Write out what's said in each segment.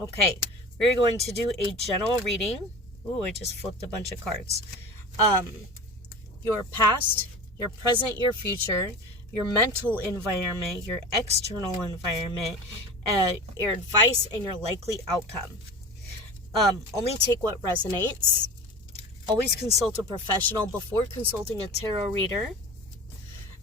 Okay, we're going to do a general reading. Ooh, I just flipped a bunch of cards. Your past, your present, your future, your mental environment, your external environment, your advice, and your likely outcome. Only take what resonates. Always consult a professional before consulting a tarot reader.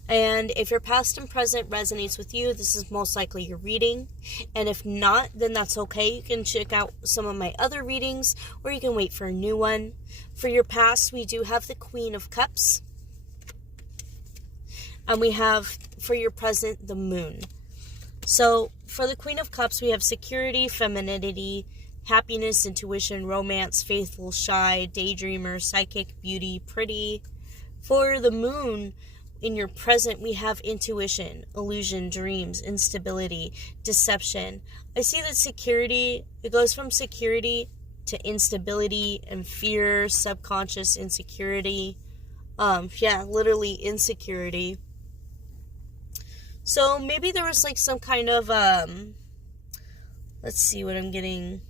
And if your past and present resonates with you, this is most likely your reading. And if not, then that's okay. You can check out some of my other readings, or you can wait for a new one. For your past, we do have the Queen of Cups. And we have, for your present, the Moon. So, for the Queen of Cups, we have security, femininity, happiness, intuition, romance, faithful, shy, daydreamer, psychic, beauty, pretty. For the Moon, in your present, we have intuition, illusion, dreams, instability, deception. I see that security, it goes from security to instability and fear, subconscious insecurity. Literally insecurity. So maybe there was like some kind of, let's see what I'm getting.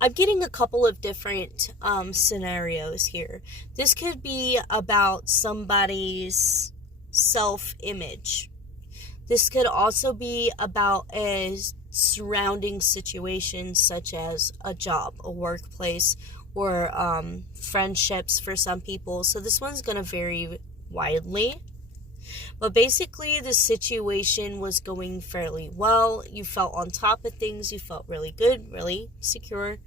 I'm getting a couple of different scenarios here. This could be about somebody's self-image. This could also be about a surrounding situation such as a job, a workplace, or friendships for some people. So this one's going to vary widely. But basically, the situation was going fairly well. You felt on top of things. You felt really good, really secure.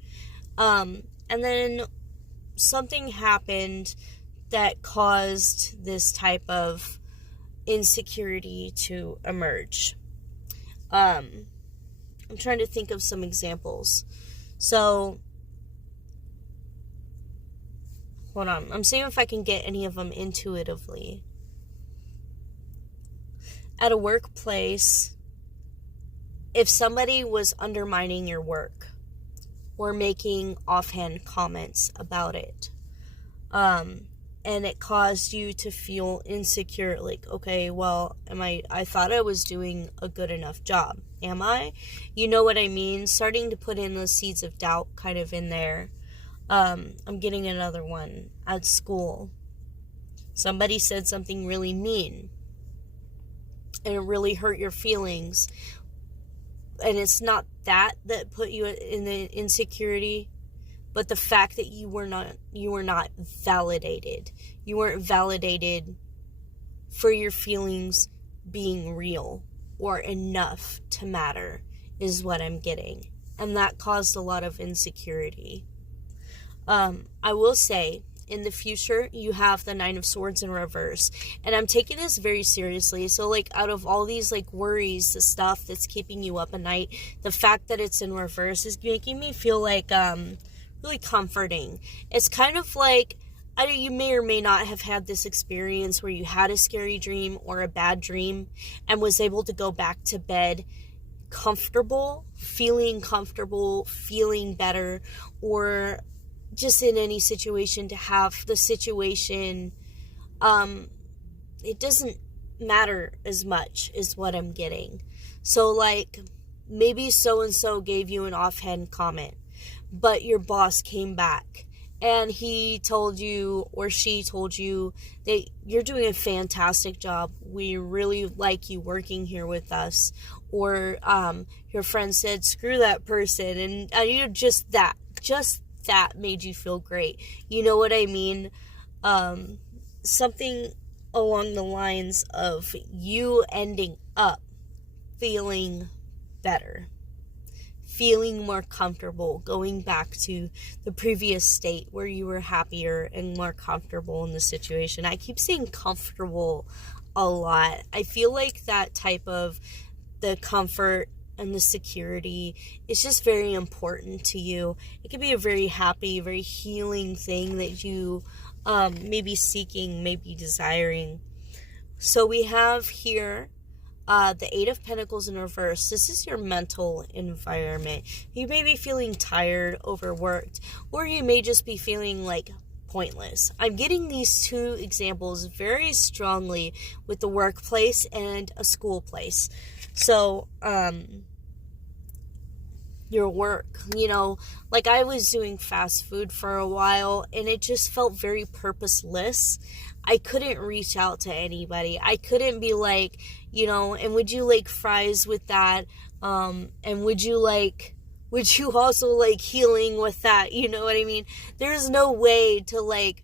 And then something happened that caused this type of insecurity to emerge. I'm trying to think of some examples. So, hold on. I'm seeing if I can get any of them intuitively. At a workplace, if somebody was undermining your work or making offhand comments about it, and it caused you to feel insecure, like, okay, well, I thought I was doing a good enough job. Am I? You know what I mean? Starting to put in those seeds of doubt kind of in there. I'm getting another one at school. Somebody said something really mean, and it really hurt your feelings. And it's not that put you in the insecurity, but the fact that you were not validated. You weren't validated for your feelings being real or enough to matter is what I'm getting. And that caused a lot of insecurity. I will say, in the future, you have the Nine of Swords in reverse. And I'm taking this very seriously. So, like, out of all these, like, worries, the stuff that's keeping you up at night, the fact that it's in reverse is making me feel, like, really comforting. It's kind of like, you may or may not have had this experience where you had a scary dream or a bad dream and was able to go back to bed comfortable, feeling better, or just in any situation to have the situation, it doesn't matter as much is what I'm getting. So, like, maybe so-and-so gave you an offhand comment, but your boss came back and he told you or she told you that you're doing a fantastic job. We really like you working here with us. Or your friend said, screw that person. And you're just that made you feel great. You know what I mean? Something along the lines of you ending up feeling better, feeling more comfortable, going back to the previous state where you were happier and more comfortable in the situation. I keep saying comfortable a lot. I feel like that type of the comfort and the security is just very important to you. It can be a very happy, very healing thing that you may be seeking, may be desiring. So we have here the Eight of Pentacles in reverse. This is your mental environment. You may be feeling tired, overworked, or you may just be feeling like pointless. I'm getting these two examples very strongly with the workplace and a school place. So, your work, like I was doing fast food for a while and it just felt very purposeless. I couldn't reach out to anybody. I couldn't be like, and would you like fries with that? And would you also like healing with that? You know what I mean? There's no way to like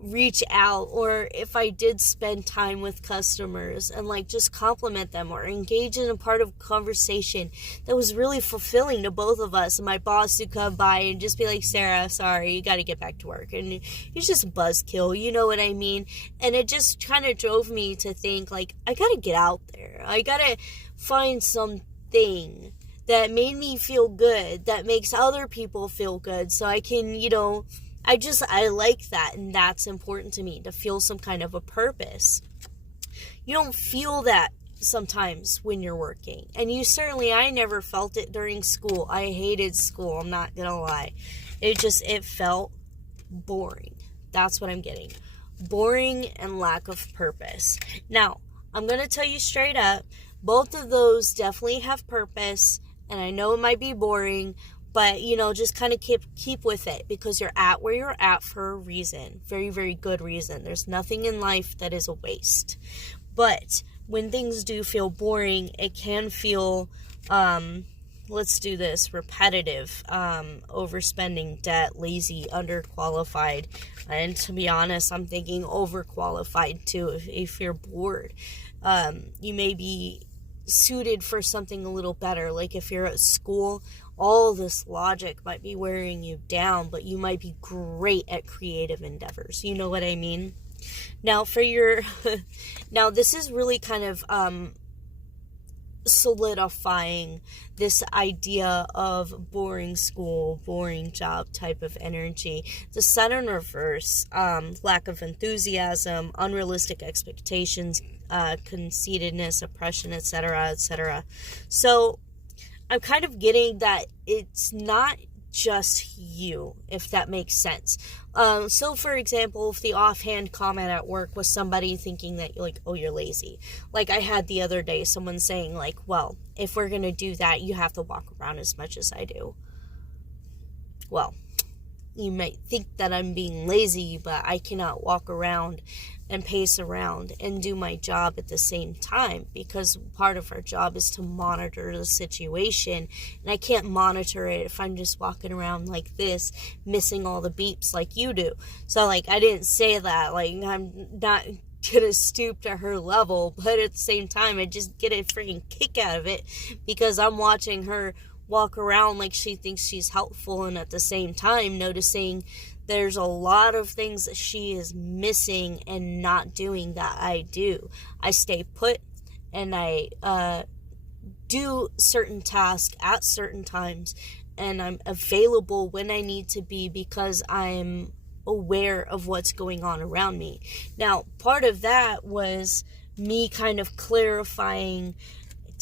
reach out, or if I did spend time with customers and like just compliment them or engage in a part of conversation that was really fulfilling to both of us, and my boss would come by and just be like, Sarah, sorry, you got to get back to work, and he's just a buzzkill, you know what I mean? And it just kind of drove me to think like, I got to get out there. I got to find something that made me feel good, that makes other people feel good, so I can, I like that, and that's important to me, to feel some kind of a purpose. You don't feel that sometimes when you're working, and I never felt it during school. I hated school, I'm not gonna lie. It felt boring. That's what I'm getting. Boring and lack of purpose. Now, I'm gonna tell you straight up, both of those definitely have purpose, and I know it might be boring, but, just kind of keep with it, because you're at where you're at for a reason. Very, very good reason. There's nothing in life that is a waste. But when things do feel boring, it can feel, let's do this, repetitive, overspending, debt, lazy, underqualified. And to be honest, I'm thinking overqualified too. If you're bored, you may be suited for something a little better. Like if you're at school, all this logic might be wearing you down, but you might be great at creative endeavors. You know what I mean? Now now this is really kind of solidifying this idea of boring school, boring job type of energy. The Sun in reverse, lack of enthusiasm, unrealistic expectations, conceitedness, oppression, etc., etc. So I'm kind of getting that it's not just you, if that makes sense. So for example, if the offhand comment at work was somebody thinking that you're like, oh, you're lazy. Like I had the other day, someone saying like, well, if we're going to do that, you have to walk around as much as I do. Well, you might think that I'm being lazy, but I cannot walk around and pace around and do my job at the same time, because part of our job is to monitor the situation, and I can't monitor it if I'm just walking around like this, missing all the beeps like you do. So like, I didn't say that, like I'm not gonna stoop to her level, but at the same time, I just get a freaking kick out of it, because I'm watching her walk around like she thinks she's helpful, and at the same time noticing there's a lot of things that she is missing and not doing that I do. I stay put, and I do certain tasks at certain times, and I'm available when I need to be, because I'm aware of what's going on around me. Now, part of that was me kind of clarifying,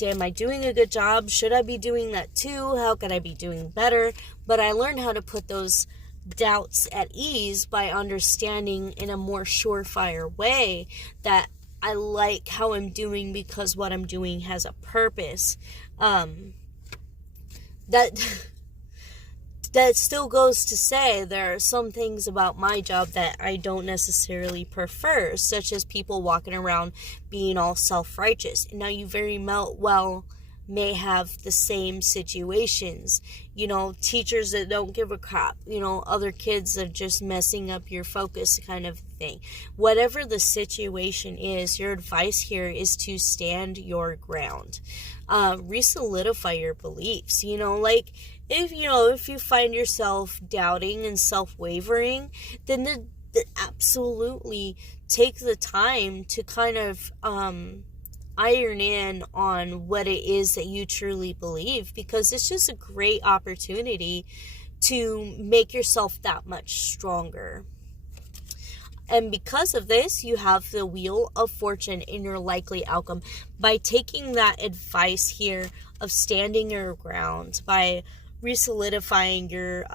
am I doing a good job? Should I be doing that too? How could I be doing better? But I learned how to put those doubts at ease by understanding in a more surefire way that I like how I'm doing, because what I'm doing has a purpose. That still goes to say there are some things about my job that I don't necessarily prefer, such as people walking around being all self-righteous. Now, you very well may have the same situations, teachers that don't give a crap, other kids that are just messing up your focus kind of thing. Whatever the situation is, your advice here is to stand your ground. Re-solidify your beliefs, like if you find yourself doubting and self-wavering, then absolutely take the time to kind of iron in on what it is that you truly believe, because it's just a great opportunity to make yourself that much stronger. And because of this, you have the Wheel of Fortune in your likely outcome. By taking that advice here of standing your ground, by re-solidifying your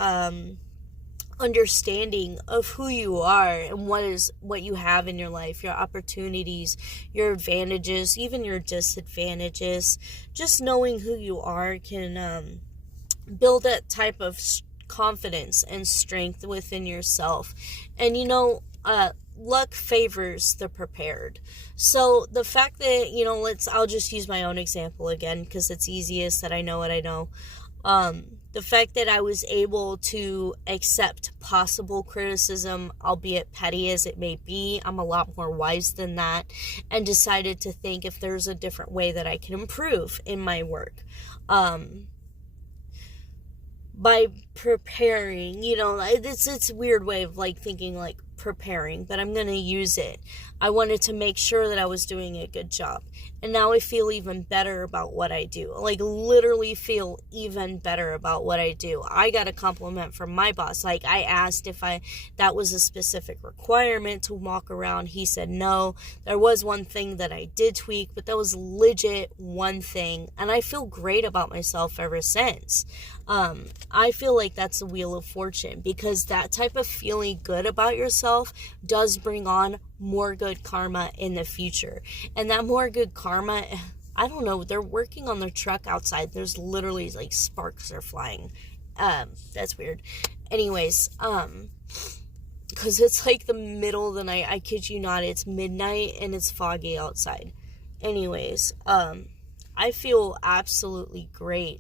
understanding of who you are and what you have in your life, your opportunities, your advantages, even your disadvantages. Just knowing who you are can build that type of confidence and strength within yourself. And luck favors the prepared. So the fact that, I'll just use my own example again because it's easiest, that I know what I know. The fact that I was able to accept possible criticism, albeit petty as it may be, I'm a lot more wise than that, and decided to think if there's a different way that I can improve in my work. By preparing, it's a weird way of thinking preparing, but I'm going to use it. I wanted to make sure that I was doing a good job. And now I feel even better about what I do. Literally feel even better about what I do. I got a compliment from my boss. I asked if that was a specific requirement to walk around. He said no. There was one thing that I did tweak, but that was legit one thing. And I feel great about myself ever since. I feel like that's the wheel of fortune, because that type of feeling good about yourself does bring on more good karma in the future. And that more good karma, I don't know, they're working on their truck outside. There's literally sparks are flying. That's weird. Anyways, because it's the middle of the night. I kid you not, it's midnight and it's foggy outside. Anyways, I feel absolutely great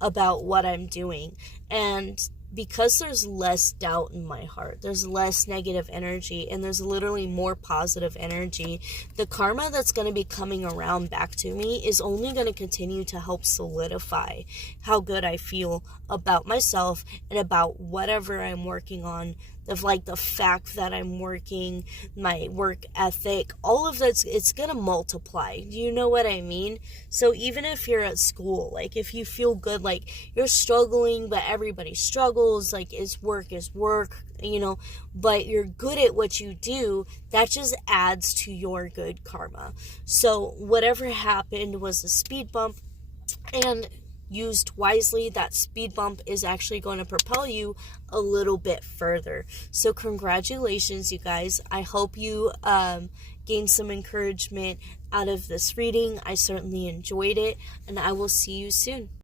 about what I'm doing. And because there's less doubt in my heart, there's less negative energy, and there's literally more positive energy, the karma that's going to be coming around back to me is only going to continue to help solidify how good I feel about myself and about whatever I'm working on. The fact that I'm working, my work ethic, all of that's, it's going to multiply. Do you know what I mean? So even if you're at school, if you feel good, you're struggling, but everybody struggles, is work, but you're good at what you do, that just adds to your good karma. So whatever happened was a speed bump, and used wisely, that speed bump is actually going to propel you a little bit further. So congratulations, you guys. I hope you gained some encouragement out of this reading. I certainly enjoyed it, and I will see you soon.